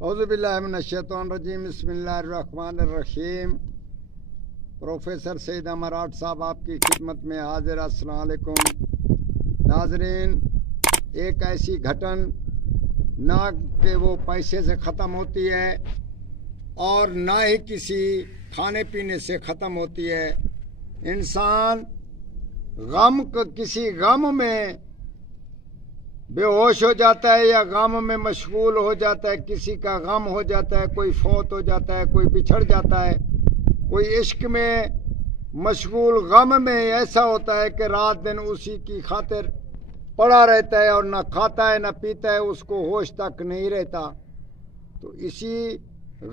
اعوذ باللہ من الشیطان الرجیم بسم اللہ الرحمن الرحیم۔ پروفیسر سید امراٹ صاحب آپ کی خدمت میں حاضر۔ السلام علیکم ناظرین، ایک ایسی گھٹن نہ کہ وہ پیسے سے ختم ہوتی ہے اور نہ ہی کسی کھانے پینے سے ختم ہوتی ہے۔ انسان کسی غم میں بے ہوش ہو جاتا ہے یا غم میں مشغول ہو جاتا ہے، کسی کا غم ہو جاتا ہے، کوئی فوت ہو جاتا ہے، کوئی بچھڑ جاتا ہے، کوئی عشق میں مشغول غم میں ایسا ہوتا ہے کہ رات دن اسی کی خاطر پڑا رہتا ہے اور نہ کھاتا ہے نہ پیتا ہے، اس کو ہوش تک نہیں رہتا۔ تو اسی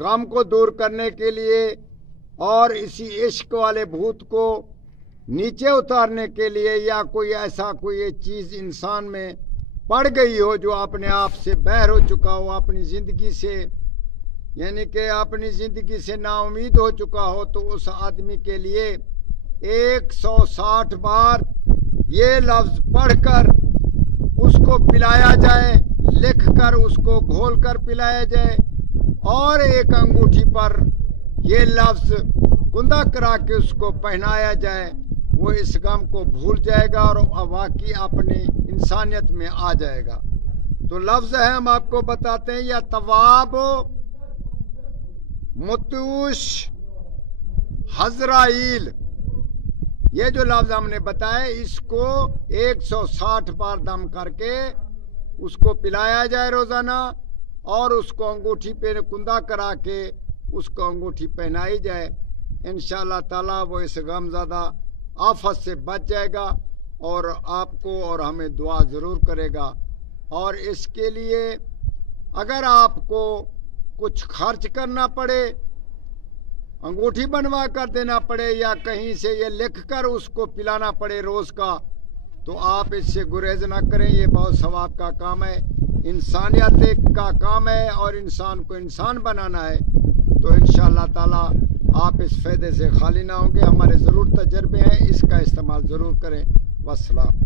غم کو دور کرنے کے لیے اور اسی عشق والے بھوت کو نیچے اتارنے کے لیے، یا کوئی ایسا کوئی چیز انسان میں پڑ گئی ہو جو اپنے آپ سے باہر ہو چکا ہو، اپنی زندگی سے یعنی کہ اپنی زندگی سے نا امید ہو چکا ہو، تو اس آدمی کے لیے 160 بار یہ لفظ پڑھ کر اس کو پلایا جائے، لکھ کر اس کو گھول کر پلایا جائے، اور ایک انگوٹھی پر یہ لفظ گندا کرا کے اس کو پہنایا جائے، وہ اس غم کو بھول جائے گا اور واقعی اپنی انسانیت میں آ جائے گا۔ تو لفظ ہے، ہم آپ کو بتاتے ہیں، یا تواب متوش حزرائیل، یہ جو لفظ ہم نے بتایا اس کو 160 بار دم کر کے اس کو پلایا جائے روزانہ، اور اس کو انگوٹھی پہ کندہ کرا کے اس کو انگوٹھی پہنائی جائے۔ انشاءاللہ تعالیٰ وہ اس غم زدہ آفت سے بچ جائے گا اور آپ کو اور ہمیں دعا ضرور کرے گا۔ اور اس کے لیے اگر آپ کو کچھ خرچ کرنا پڑے، انگوٹھی بنوا کر دینا پڑے، یا کہیں سے یہ لکھ کر اس کو پلانا پڑے روز کا، تو آپ اس سے گریز نہ کریں، یہ بہت ثواب کا کام ہے، انسانیت کا کام ہے، اور انسان کو انسان بنانا ہے۔ تو انشاءاللہ تعالیٰ آپ اس فائدے سے خالی نہ ہوں گے، ہمارے ضرور تجربے ہیں، اس کا استعمال ضرور کریں۔ والسلام۔